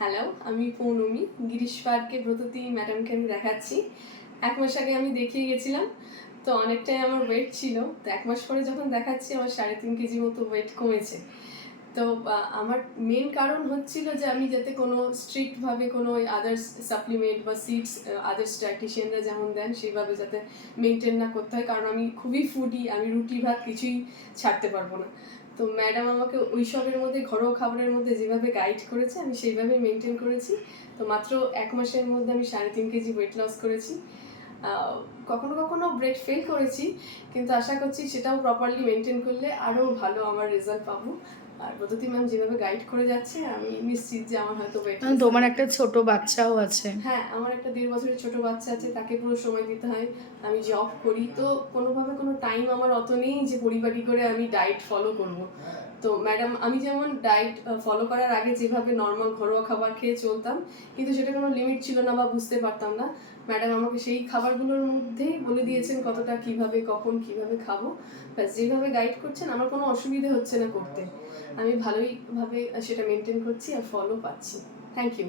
Hello, আমি পৌলমী। গিরিশ পার্কে ব্রততী ম্যাডামকে আমি দেখাচ্ছি। ১ মাস আগে আমি দেখিয়ে গেছিলাম, তো অনেকটাই আমার ওয়েট ছিল। তো ১ মাস পরে যখন দেখাচ্ছি আমার ৩.৫ কেজি মতো ওয়েট কমেছে। তো আমার মেন কারণ হচ্ছিল যে আমি যাতে কোনো স্ট্রিক্টভাবে কোনো আদার্স সাপ্লিমেন্ট বা সিডস আদার্স ডায়েটিশিয়ানরা যেমন দেন সেইভাবে যাতে মেনটেন না করতে হয়, কারণ আমি খুবই ফুডি, আমি রুটি ভাত কিছুই ছাড়তে পারবো না। তো ম্যাডাম আমাকে ওইসবের মধ্যে ঘরোয়া খাবারের মধ্যে যেভাবে গাইড করেছে আমি সেইভাবেই মেনটেন করেছি। তো মাত্র ১ মাসের মধ্যে আমি ৩.৫ কেজি ওয়েট লস করেছি। কখনো কখনো ব্রেক ফেল করেছি, কিন্তু আশা করছি সেটাও প্রপারলি মেনটেন করলে আরও ভালো আমার রেজাল্ট পাবো। আর পদ্ধতি ম্যাম যেভাবে গাইড করে যাচ্ছে আমি নিশ্চিত যে আমার হয়তো ওয়েট লস। তোমার একটা ছোট বাচ্চাও আছে। হ্যাঁ, আমার একটা ১.৫ বছরের ছোট বাচ্চা আছে, তাকে পুরো সময় দিতে হয়। আমি জব করি, তো কোনোভাবে কোনো টাইম আমার অত নেই যে পরিপাটি করে আমি ডায়েট ফলো করব। তো ম্যাডাম, আমি যেমন ডায়েট ফলো করার আগে যেভাবে নর্মাল ঘরোয়া খাবার খেয়ে চলতাম, কিন্তু সেটা কোনো লিমিট ছিল না বা বুঝতে পারতাম না, ম্যাডাম আমাকে সেই খাবারগুলোর মধ্যেই বলে দিয়েছেন কতটা কিভাবে কখন কিভাবে খাবো। ব্যাস, যেভাবে গাইড করছেন আমার কোনো অসুবিধা হচ্ছে না করতে। আমি ভালোইভাবে সেটা মেনটেন করছি আর ফলো পাচ্ছি। Thank you.